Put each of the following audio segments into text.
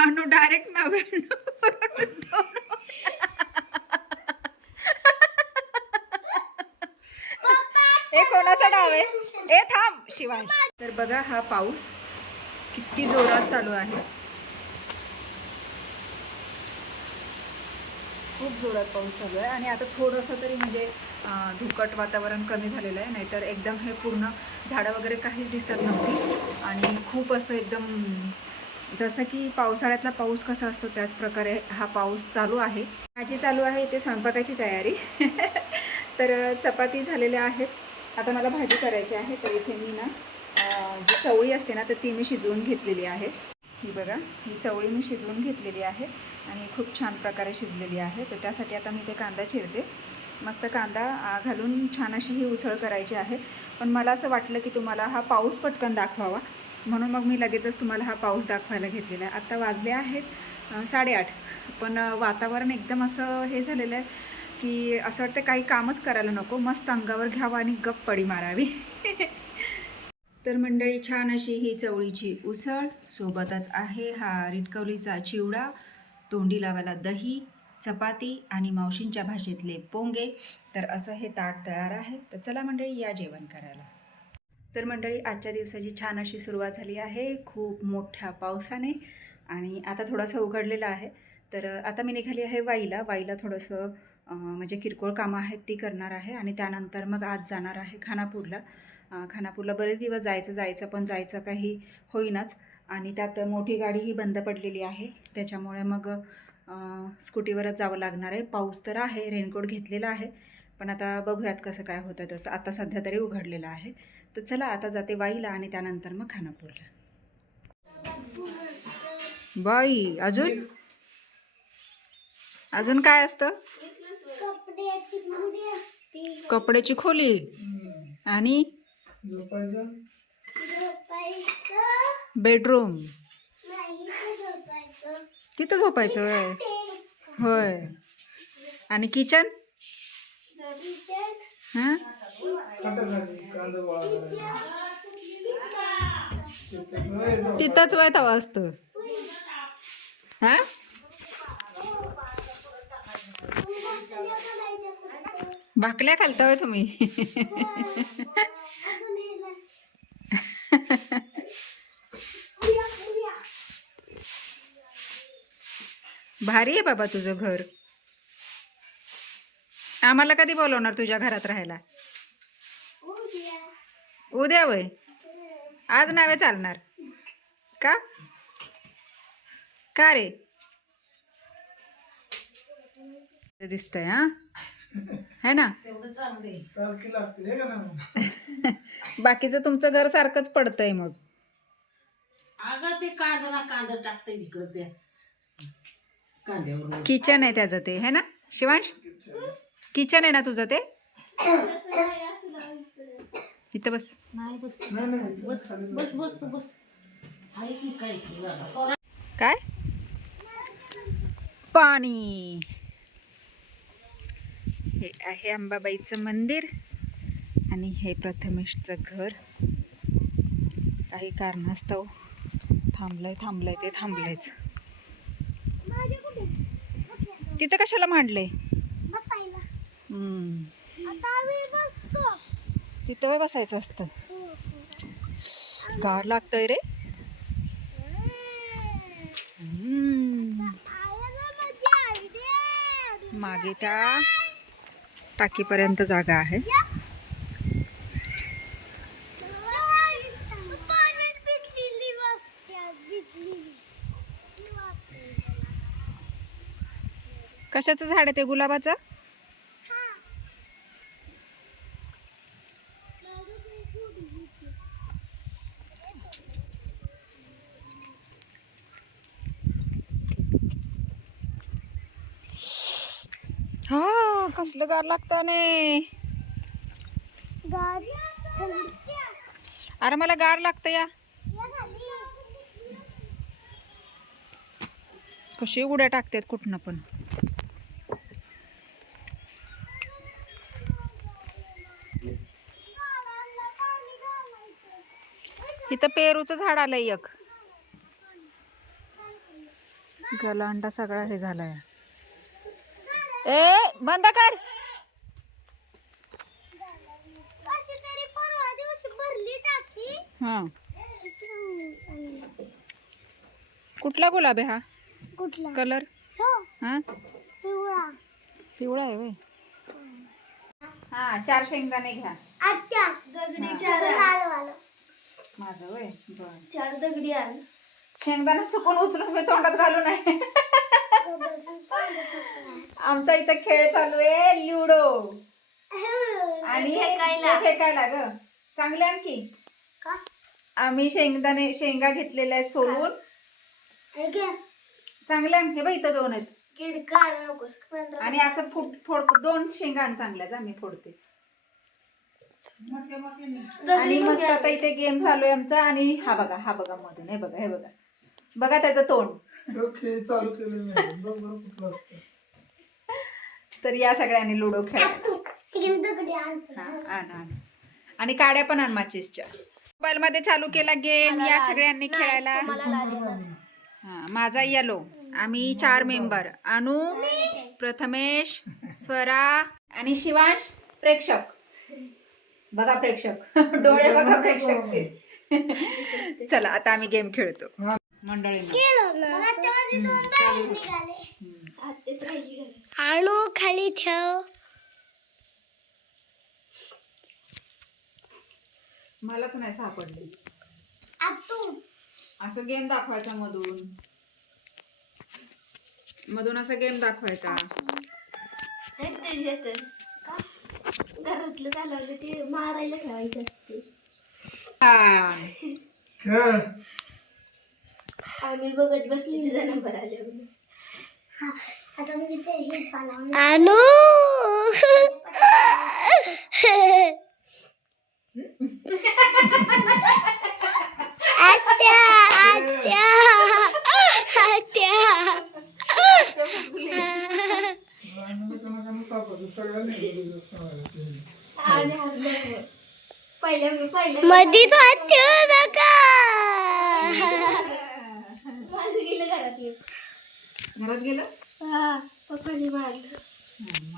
आणू डायरेक्ट नव्याण्णव हे कोणाचा डाव आहे? ए थांब तर बघा हा पाऊस किती जोरात चालू आहे. खूप जोरात पाऊस चालू आहे आणि आता थोडंसं तरी म्हणजे धुकट वातावरण कमी झालेलं आहे नाहीतर एकदम हे पूर्ण झाडं वगैरे काहीच दिसत नव्हती. आणि खूप असं एकदम जसं की पावसाळ्यातला पाऊस कसा असतो त्याच प्रकारे हा पाऊस चालू आहे. माझी चालू आहे इथे स्वयंपाकाची तयारी. तर चपाती झालेल्या आहेत. आता मला भाजी करायची आहे तर इथे मी ना जी चवळी असते ना तर ती मी शिजवून घेतलेली आहे. ही बघा ही चवळी मी शिजवून घेतलेली आहे आणि खूप छान प्रकारे शिजलेली आहे. तर त्यासाठी आता मी ते कांदा चिरते. मस्त कांदा घालून छान अशी ही उसळ करायची आहे. पण मला असं वाटलं की तुम्हाला हा पाऊस पटकन दाखवावा. म्हणून मग मी लगेचच तुम्हाला हा पाऊस दाखवायला घेतलेला आहे. आत्ता वाजले आहेत साडेआठ. पण वातावरण एकदम असं हे झालेलं आहे की असं वाटतं काही कामच करायला नको मस्त अंगावर घ्यावं आणि गप्प पडी मारावी. तर मंडळी छान अशी ही चवळीची उसळ. सोबतच आहे हा रिटकवलीचा चिवडा तोंडी लावायला दही चपाती आणि मावशींच्या भाषेतले पोंगे. तर असं हे ताट तयार आहे. तर चला मंडळी या जेवण करायला. तर मंडळी आजच्या दिवसाची छान अशी सुरुवात झाली आहे. खूप मोठ्या पावसाने आणि आता थोडासा उघडलेला आहे. तर आता मी निघाली आहे वाईला. वाईला थोडंसं म्हणजे किरकोळ कामं आहेत ती करणार आहे आणि त्यानंतर मग आज जाणार आहे खानापूरला. खानापूरला बरेच दिवस जायचं जायचं पण जायचं काही होईनाच आणि त्यात मोठी गाडी ही बंद पडलेली आहे. त्याच्यामुळे मग स्कूटीवरच जावं लागणार आहे. पाऊस तर आहे रेनकोट घेतलेला आहे. पण आता बघूयात कसं काय होतं तसं. आता सध्या तरी उघडलेलं आहे. तर चला आता जाते वाईला आणि त्यानंतर मग खानापूरला. बाई अजून? अजून काय असतं? कपड्याची खोली आणि? झोपायचं? बेडरूम. नाही तर झोपायचं. तिथं झोपायचं होय. होय. आणि किचन हां? तिथंच वय तवा असतो. हा? भाकल्या खालता होय तुम्ही. भारी आहे बाबा तुझं घर. आम्हाला कधी बोलवणार तुझ्या घरात राहायला? उद्या वय. आज नावे चालणार. का? का रे? दिसतंय हा? है ना? हे बाकीचं तुमचं घर सारखंच पडतंय मग. अगं ते कांदा कांदा टाकते इकडं त्या कांद्यावर किचन आहे त्याचं ते है ना? शिवांश? किचन आहे ना तुझं ते? इथं बस. नाही बस. नाही बस बस बस तू बस. आहे की काय? की बाबा. काय? पाणी. हे आहे अंबाबाईचं मंदिर आणि हे प्रथमेशचं घर. काही कारणास्तव थांबलंय थांबलंय ते थांबलंयच. तिथं कशाला मांडलंय बसायला हम्म, आता आम्ही बसतो तिथं बसायचं असतं. गार लागतंय रे. मागे त्या टाकीपर्यंत जागा आहे. कशाचं झाड आहे ते गुलाबाचं हा कसलं गार लागतं ने अरे मला गार लागतं या. कशी उड्या टाकतात कुठनं पण. इथं पेरूचं झाड आलंय एक. गलांडा सगळा हे झालाय. ए बंद कर कशी तरी परवा दिवशी भरली टाकी हा. कुठला गुलाब आहे हा? कुठला? कलर हो. हा? पिवळा. पिवळा आहे वय हा चार शेंगदाणे घ्या. आत्या. माझं वय बर. चार दगडी आण. शेंगदाणा चुकून उचलून मी तोंडात घालू नये. आमचा इथं खेळ चालू आहे ल्युडो. आणि ते फेकायला. ग. चांगले आणखी. का? आम्ही शेंगदाणे शेंगा घेतलेल्या आहेत सोलून. हे चांगल्या. हे बघ इथं दोन आहेत. किड काढ नकोस. पांढरा आणि असं फुट फोड दोन शेंगा आण चांगल्याच आम्ही फोडते. आणि मस्त आता इथे गेम चालू आहे आमचा. आणि हा बघा हा बघा मधून. हे बघा हे बघा. बघा त्याचं तोंड. ओके चालू केलं मी बघ बरं कुठलं असतं. तर या सगळ्यांनी लुडो खेळा. आणि काड्या पण आण माचीसच्या. मोबाईल मध्ये चालू केला गेम या सगळ्यांनी खेळायला. हा माझा येलो आम्ही चार मेंबर अनु प्रथमेश स्वरा आणि शिवांश प्रेक्षक. बघा प्रेक्षक. डोळे बघा प्रेक्षकचे. चला आता आम्ही गेम खेळतो. मंडळी आणू खाली ठेव. मलाच नाही सापडले. असं गेम दाखवायचा मधून. मधून असं गेम दाखवायचा. घरातलं चालवलं ते मारायला ठेवायचं असते. हा. आम्ही बघत बसली तिचा नंबर आल्यावर. आता मी ते हे चालवलं आणू आत्या आत्या आत्या. सोळा मधीच हात नका घरात गेलं? पप्पाने मारलं.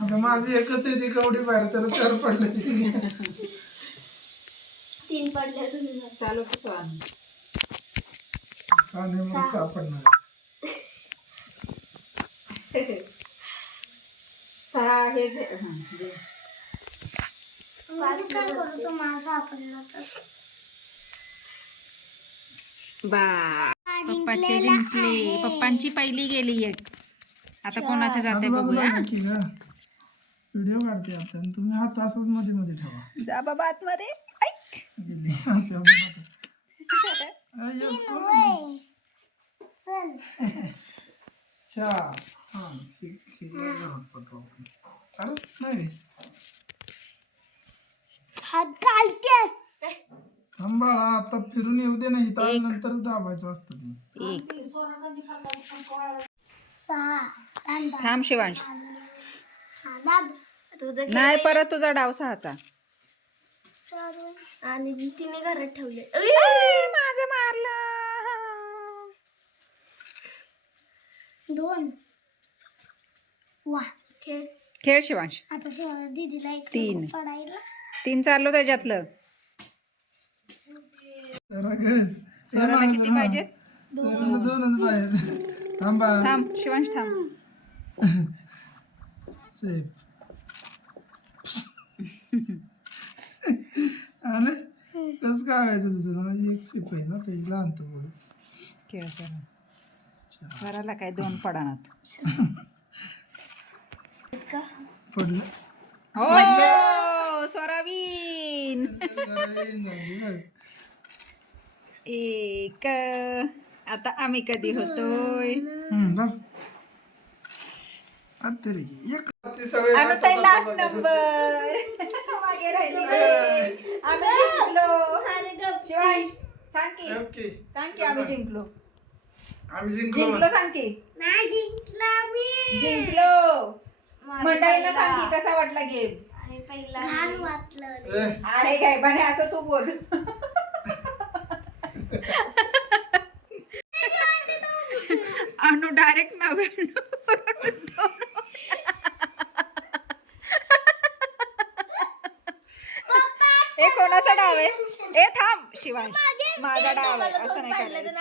आता माझी एकच आहे ती कवडी बाहेर त्याला चार पडले. तीन पडल्या तुम्ही चालू कसं आण आणि मग सापडणार. सहा हे घे- हं, घे. काय करू? तुम्हाला सापडलं तर. बा पप्पाचे जिंकले. पप्पांची पहिली गेली एक. आता कोणाच्या जाते बघूया. का व्हिडिओ काढते आता. आणि तुम्ही हात असंच मध्ये मध्ये ठेवा. जा बाबा आतमध्ये. गेली. चार हा. अरे नाही आता फिरून येऊ दे नाही तर नंतर दाबायचं असतं ते एक थांब शिवांश हा दाब तुझं नाही परत तुझा डाव सहाचा आणि तिने घरात ठेवले. माझं मारलं. दोन. वा खेळ. खेळ शिवांश. आता शिवाय दीदीला एक तीन. पडायला. तीन चाललो त्याच्यातलं. स्वराला किती दोनच पाहिजे थांबा. थांब शिवांश थांब. सेफ. अरे कसं काय व्हायचं तुझं? माझी एक सेफ आहे ना ते आणतो पुढे खेळ स्वरा स्वराला काय दोन पडानात. पडलं. हो बघ. एक आता आम्ही कधी होतोय? हम्म, दाब. एक अनुताई लास्ट नंबर मागे राहिली आम्ही जिंकलो. शिवांश सांग की. ओके. सांग की आम्ही जिंकलो. आम्ही जिंकलो जिंकलो सांग की. नाही जिंकला मी. जिंकलो. मंडळीला सांग की कसा वाटला गेम घाण वाटलं. ए, आहे काय बने असं तू बोल. अनु डायरेक्ट नव्याण्णव ए कोणाचा डाव आहे ए शिवांश माझा डाव आहे असं नाही करायचं.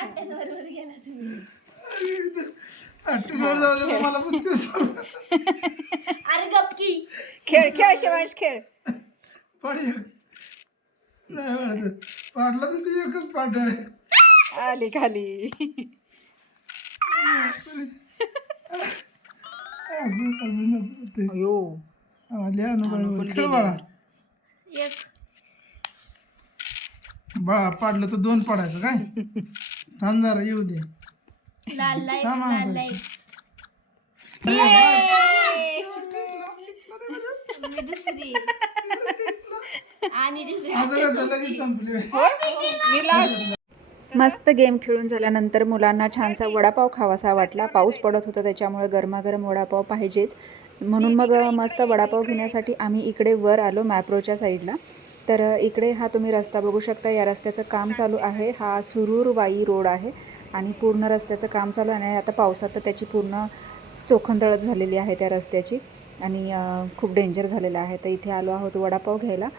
अरे गपकी खेळ खेळ शिवांश खेळ. नाही वाटत. पाडला तर ते एकच पाड आहे. आली खाली. अजून अजून ते अयो. आले अनुभव खेळ बाळा. एक बाळा पाडलं तर दोन पाडायचं काय? थांब जरा येऊ दे. लाल लाइट थांब लाल आता. लाइट. मी दुसरी. आणि दुसरी असं कसं लगेच संपली मी लास्ट मस्त गेम खेळून झाल्यानंतर मुलांना छानसा वडापाव खावासा वाटला. पाऊस पडत होता त्याच्यामुळे गरमागरम वडापाव पाहिजेच. म्हणून मग मस्त वडापाव घेण्यासाठी आम्ही इकडे वर आलो मॅप्रोच्या साईडला तर इकडे हा तुम्ही रस्ता बघू शकता. या रस्त्याचं काम चालू आहे. हा सुरूरवाई रोड आहे आणि पूर्ण रस्त्याचं काम चालू आहे. आणि आता पावसात तर त्याची पूर्ण चोखंदळच झालेली आहे त्या रस्त्याची आणि खूप डेंजर झालेलं आहे. तर इथे आलो आहोत वडापाव घ्यायला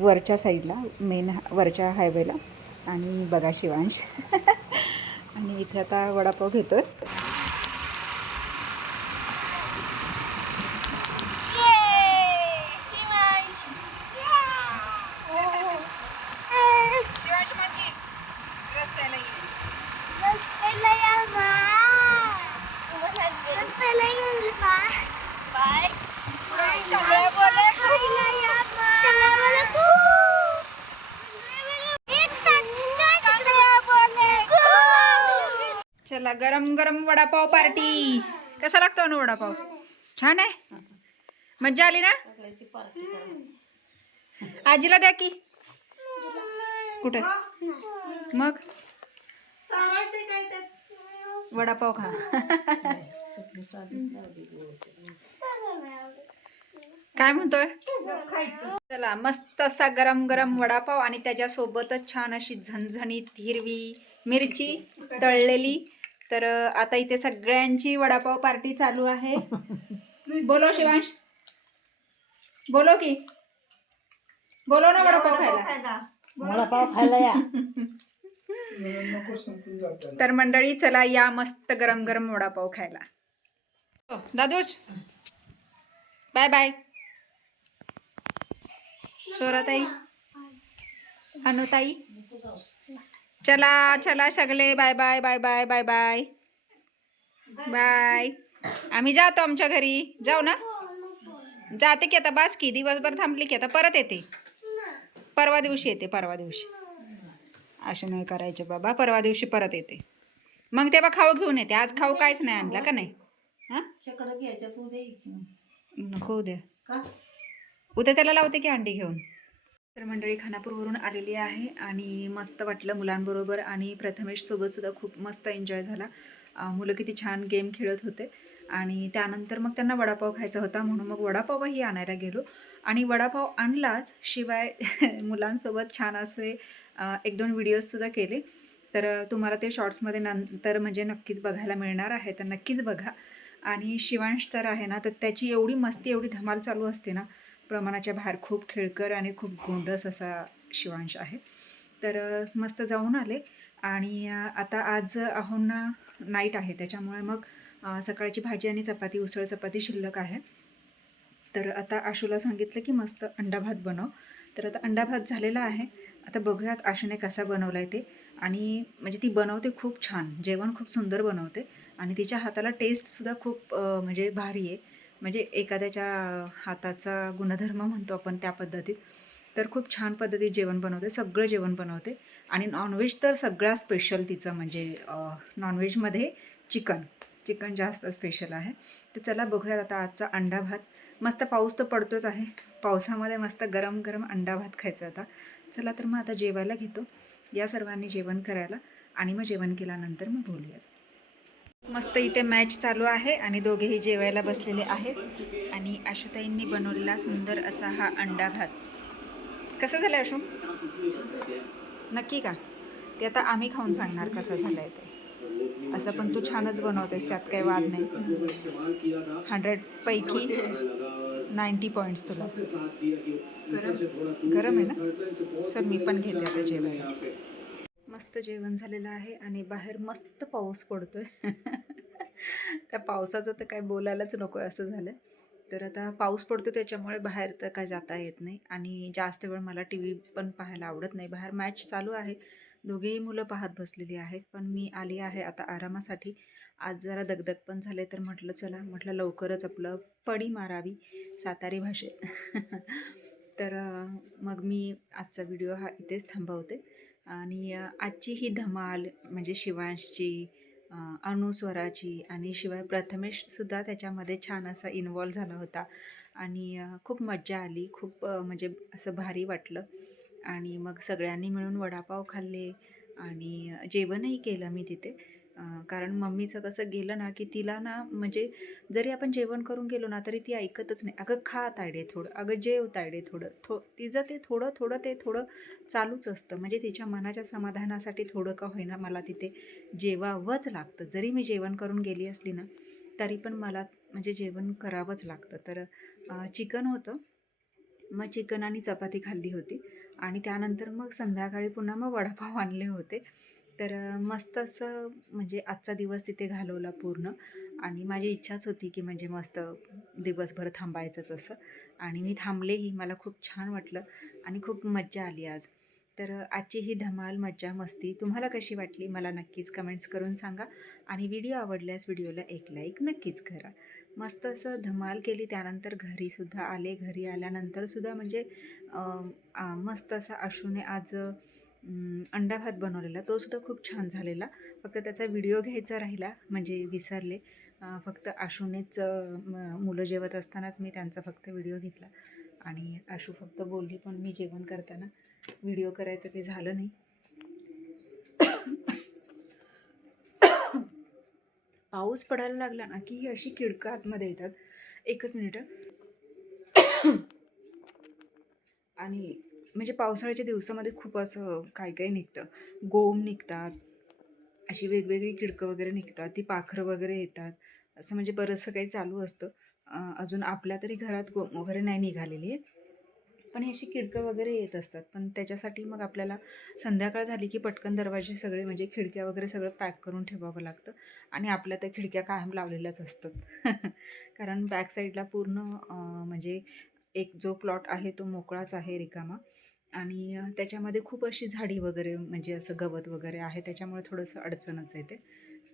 वरच्या साईडला मेन वरच्या हायवेला. आणि बघा शिवांश. आणि इथे आता वडापाव घेतोय. गरम वडापाव पार्टी कसा लागतो अनु वडापाव? छान आहे? मज्जा आली ना? आजीला द्या की. कुठे? मग? वडापाव खा. काय म्हणतोय? चला मस्त असा गरम गरम वडापाव आणि त्याच्यासोबतच छान अशी झणझणीत हिरवी मिरची तळलेली. तर आता इथे सगळ्यांची वडापाव पार्टी चालू आहे. बोलो शिवांश. बोलो की. बोलो ना वडापाव खायला. वडापाव खायला या. तर मंडळी चला या मस्त गरम गरम वडापाव खायला. दादूश. Bye bye. सोराताई. अनुताई. चला चला सगळे bye bye bye bye bye bye. Bye. आम्ही जातो आमच्या घरी. जाऊ ना? जाते की आता बास की दिवसभर थांबली की आता परत येते. परवा दिवशी येते परवा दिवशी. असं नाही करायचे बाबा परवा दिवशी परत येते. मग तेव्हा खाऊ घेऊन येते. आज खाऊ काहीच नाही आणला का नाही? हां. नको उद्या. का? उद्या त्याला लावते की अंडी घेऊन? तर मंडळी खानापूरवरून आलेली आहे आणि मस्त वाटलं मुलांबरोबर आणि प्रथमेशसोबतसुद्धा खूप मस्त एन्जॉय झाला. मुलं किती छान गेम खेळत होते. आणि त्यानंतर मग त्यांना वडापाव खायचा होता म्हणून मग वडापावही आणायला गेलो. आणि वडापाव आणलाच शिवाय मुलांसोबत छान असे एक दोन व्हिडिओजसुद्धा केले. तर तुम्हाला ते शॉर्ट्समध्ये नंतर म्हणजे नक्कीच बघायला मिळणार आहे तर नक्कीच बघा. आणि शिवांश तर आहे ना तर त्याची एवढी मस्ती एवढी धमाल चालू असते ना प्रमाणाच्या बाहेर खूप खेळकर आणि खूप गोंडस असा शिवांश आहे. तर मस्त जाऊन आले. आणि आता आज अहोंना नाईट आहे. त्याच्यामुळे मग सकाळची भाजी आणि चपाती उसळ चपाती शिल्लक आहे. तर आता आशूला सांगितलं की मस्त अंडा भात बनव. तर आता अंडा भात झालेला आहे. आता बघूयात आशूने कसा बनवला आहे ते. आणि म्हणजे ती बनवते खूप छान. जेवण खूप सुंदर बनवते. आणि तिच्या हाताला टेस्टसुद्धा खूप म्हणजे भारी आहे. म्हणजे एखाद्याच्या हाताचा गुणधर्म म्हणतो आपण त्या पद्धतीत तर खूप छान पद्धतीत जेवण बनवते सगळं जेवण बनवते. आणि नॉनव्हेज तर सगळ्या स्पेशल तिचं म्हणजे नॉनव्हेजमध्ये चिकन चिकन जास्त स्पेशल आहे. तर चला बघूयात आता आजचा अंडा भात. मस्त पाऊस तर पडतोच आहे. पावसामध्ये मस्त गरम गरम अंडा भात खायचा आता. चला तर मग आता जेवायला घेतो. या सर्वांनी जेवण करायला आणि मग जेवण केल्यानंतर मग बोलूयात. मस्त इथे मॅच चालू आहे आणि दोघेही जेवायला बसलेले आहेत. आणि आशुताईंनी बनवलेला सुंदर असा हा अंडा भात. कसं झालं आशू? नक्की का? ते आता आम्ही खाऊन सांगणार कसं झालं आहे ते. असं पण तू छानच बनवतेस त्यात काही वाद नाही. हंड्रेडपैकी नाईंटी पॉईंट्स तुला. गरम? आहे ना? सर मी पण घेते आता जेवायला. मस्त जेवण झालेलं आहे आणि बाहेर मस्त पाऊस पडतो आहे त्या पावसाचं तर काय बोलायलाच नको आहे असं झालं. तर आता पाऊस पडतो त्याच्यामुळे बाहेर तर काय जाता येत नाही आणि जास्त वेळ मला टी व्ही पण पाहायला आवडत नाही. बाहेर मॅच चालू आहे. दोघेही मुलं पाहत बसलेली आहेत पण मी आली आहे आता आरामासाठी. आज जरा दगदग पण झाले तर म्हटलं चला म्हटलं लवकरच आपलं पडी मारावी सातारी भाषेत. तर मग मी आजचा व्हिडिओ हा इथेच थांबवते. आणि आजची ही धमाल म्हणजे शिवांशची अनुस्वराची आणि शिवाय प्रथमेशसुद्धा त्याच्यामध्ये छान असा इन्वॉल्व झाला होता. आणि खूप मज्जा आली खूप म्हणजे असं भारी वाटलं. आणि मग सगळ्यांनी मिळून वडापाव खाल्ले आणि जेवणही केलं मी तिथे. कारण मम्मीचं कसं गेलं ना की तिला ना म्हणजे जरी आपण जेवण करून गेलो ना तरी ती ऐकतच नाही. अगं खा तायडे थोडं अगं जेव तायडे थोडं थो तिचं ते थोडं थोडं ते थोडं चालूच असतं. म्हणजे तिच्या मनाच्या समाधानासाठी थोडं का होईना मला तिथे जेवावंच लागतं. जरी मी जेवण करून गेली असली ना तरी पण मला म्हणजे जेवण करावंच लागतं. तर चिकन होतं. मग चिकन आणि चपाती खाल्ली होती. आणि त्यानंतर मग संध्याकाळी पुन्हा मग वडापाव आणले होते. तर मस्त असं म्हणजे आजचा दिवस तिथे घालवला पूर्ण. आणि माझी इच्छाच होती की म्हणजे मस्त दिवसभर थांबायचंच असं. आणि मी थांबलेही मला खूप छान वाटलं आणि खूप मज्जा आली आज. तर आजची ही धमाल मज्जा मस्ती तुम्हाला कशी वाटली मला नक्कीच कमेंट्स करून सांगा. आणि व्हिडिओ आवडल्यास व्हिडिओला एक लाईक नक्कीच करा. मस्त असं धमाल केली त्यानंतर घरीसुद्धा आले. घरी आल्यानंतरसुद्धा म्हणजे मस्त असं अश्रूने आज अंडा भात बनवलेला तो सुद्धा खूप छान झालेला. फक्त त्याचा व्हिडिओ घ्यायचा राहिला म्हणजे विसरले. फक्त आशूनेच मुलं जेवत असतानाच मी त्यांचा फक्त व्हिडिओ घेतला. आणि आशू फक्त बोलली पण मी जेवण करताना व्हिडिओ करायचं काही झालं नाही. पाऊस पडायला लागला ना की ही अशी किडकं आतमध्ये येतात. एकच मिनिट. आणि म्हणजे पावसाळ्याच्या दिवसामध्ये खूप असं काय काय निघतं. गोम निघतात. अशी वेगवेगळी किडकं वगैरे निघतात. ती पाखरं वगैरे येतात. असं म्हणजे बरंचसं काही चालू असतं. अजून आपल्या तरी घरात गोम वगैरे नाही निघालेली आहे. पण हे अशी किडकं वगैरे येत असतात. पण त्याच्यासाठी मग आपल्याला संध्याकाळ झाली की पटकन दरवाजे सगळे म्हणजे खिडक्या वगैरे सगळं पॅक करून ठेवावं लागतं. आणि आपल्या त्या खिडक्या कायम लावलेल्याच असतात. कारण बॅक साईडला पूर्ण म्हणजे एक जो प्लॉट आहे तो मोकळाच आहे रिकामा. आणि त्याच्यामध्ये खूप अशी झाडी वगैरे म्हणजे असं गवत वगैरे आहे त्याच्यामुळे थोडंसं अडचणच येते.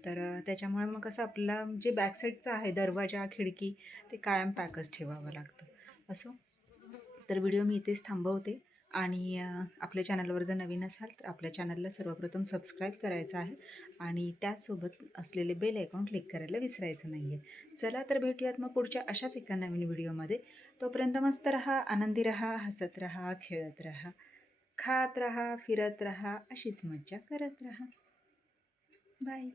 तर त्याच्यामुळे मग कसं आपला जे बॅकसाईडचं आहे दरवाजा खिडकी ते कायम पॅकच ठेवावं लागतं. असो? तर व्हिडिओ मी इथेच थांबवते. आणि आपल्या चॅनलवर जर नवीन असाल तर आपल्या चॅनलला सर्वप्रथम सबस्क्राईब करायचं आहे आणि त्याचसोबत असलेले बेल आयकॉन क्लिक करायला विसरायचं नाही आहे चला तर भेटूयात मग पुढच्या अशाच एका नवीन व्हिडिओमध्ये. तोपर्यंत मस्त रहा आनंदी रहा हसत रहा खेळत रहा खात रहा फिरत रहा अशीच मज्जा करत रहा. बाय.